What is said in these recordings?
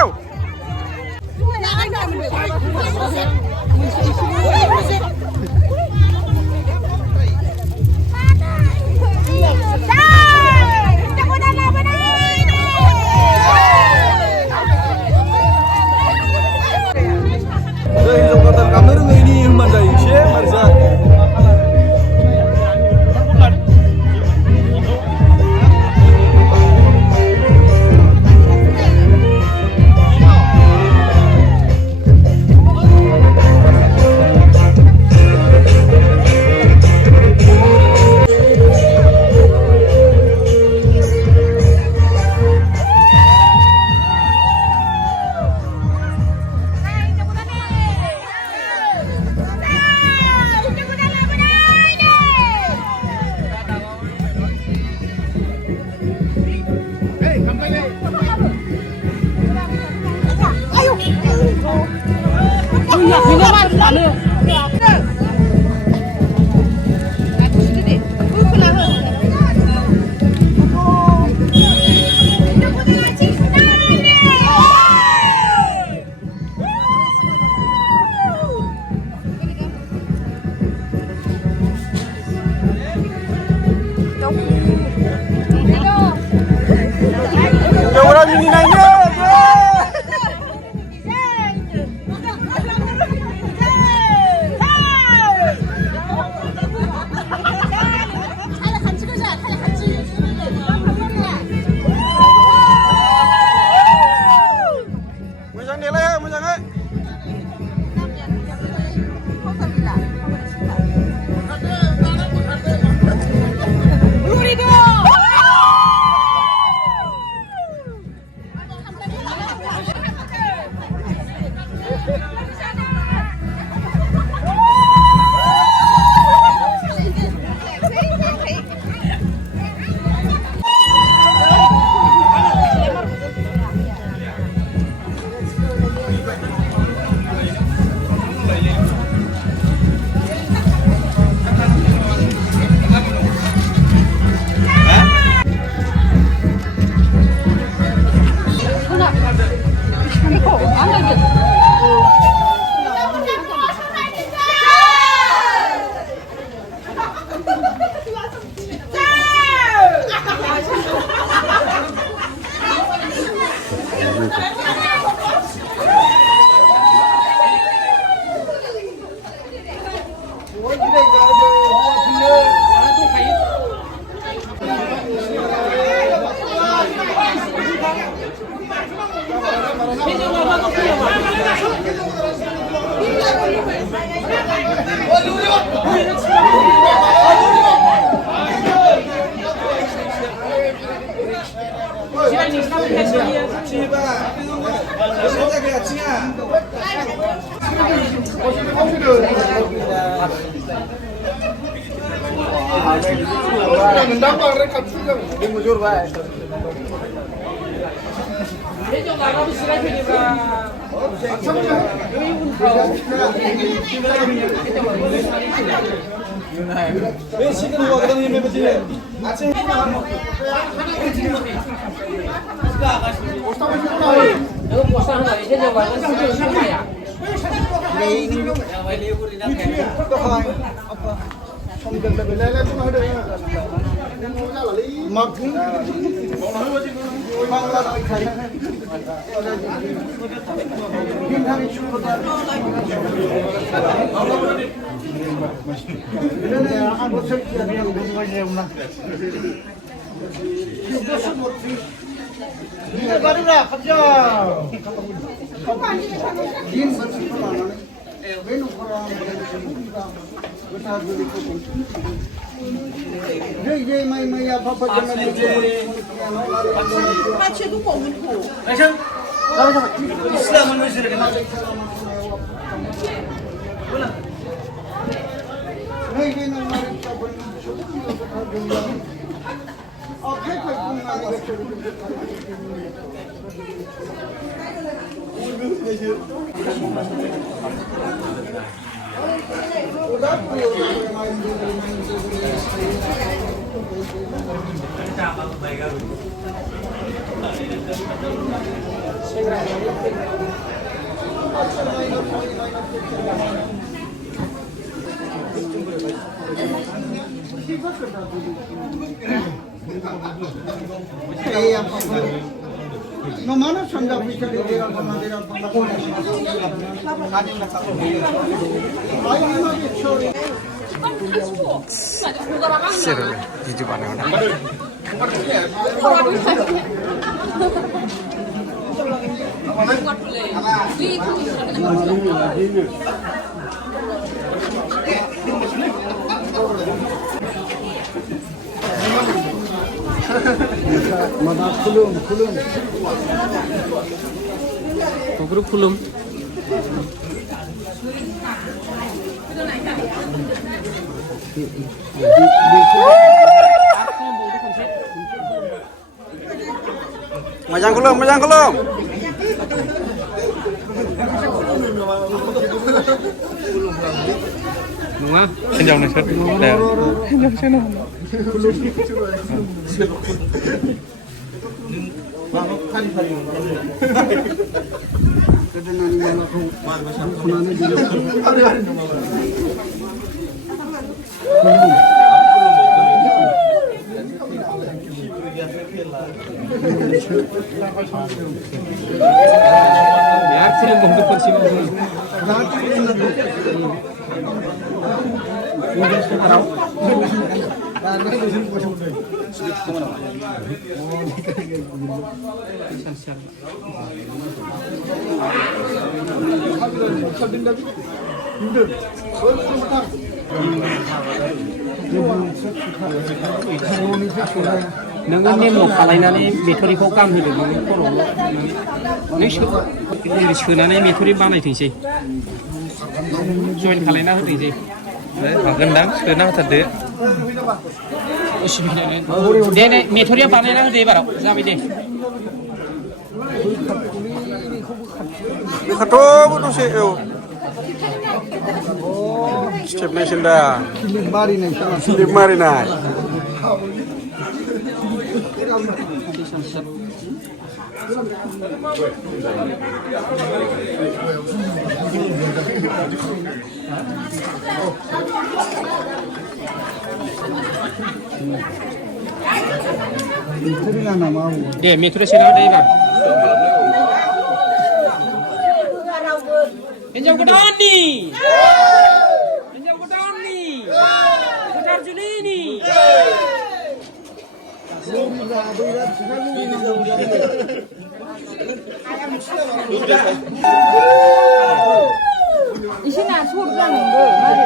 ร็ว No mana sangga bisa dilihat sama dia pangkat polisi. Kami nak tahu. Ayo mana sorry. Seru, jujur banget. Mana kulum. Grup kulum. Majang kulum. Bunga, senjau nasir. Senjau. नोङो नेमल' खालायनानै मेथरिखौ गानहोदो नोङो खर'आव नों सोनानै मेथरि बानायथोंसै जइन खालायना होथोंसै हागोनदां सोना होथारदो उसुबिदा दे मेथरिया बानायना होदो एबाराव जाबाय दे बेखौथ' दसे औ स्टेपनायसोन दा clip मारिनाय deh metode sini deh bang pinjam kudan nih kudan Juni nih 이신아 소리하는 거 말이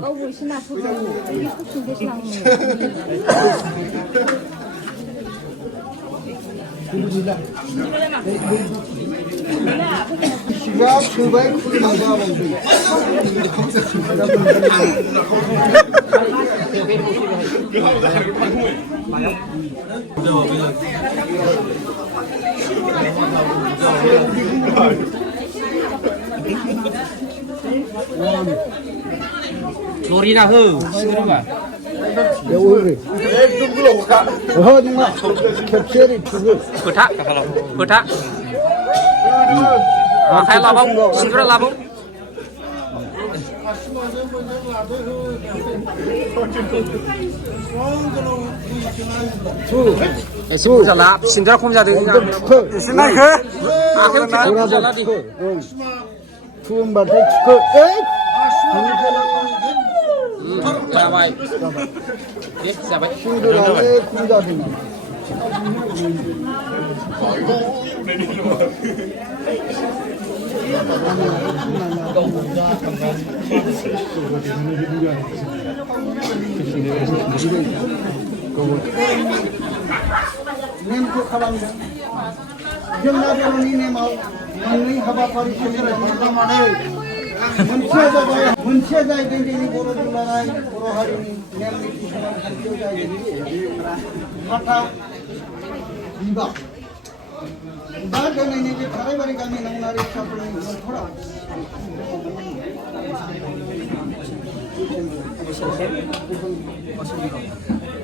까고 이신아 소리하는 거 이게 속도 대신하는 거 시각 수바이 쿨 나가고 Lorina hư, sini mah. Ya udah. Oh, nggak. Kecil itu. Petak kalau petak. Kayak labung, segera labung. Semua jalan, sindra kum jadi. Sindra ke? Akhir kita jalan di. Kum batai ke? Sampai. Sampai. Sindra kum jadi. नेमखौ खालामदों जोंना बर'नि नेमाव मोननै हाबाफारिखौ खालामनानै मोनसेया जाहैदों जोंनि बर' दुलाराय बर' हारिनि नेम निथि खान्थियाव जाहैदों हाथा बिबार दा दिनै नैबे थारायबारि गामि नौनारि फिसाफोरनि न'खराव 맞습니다.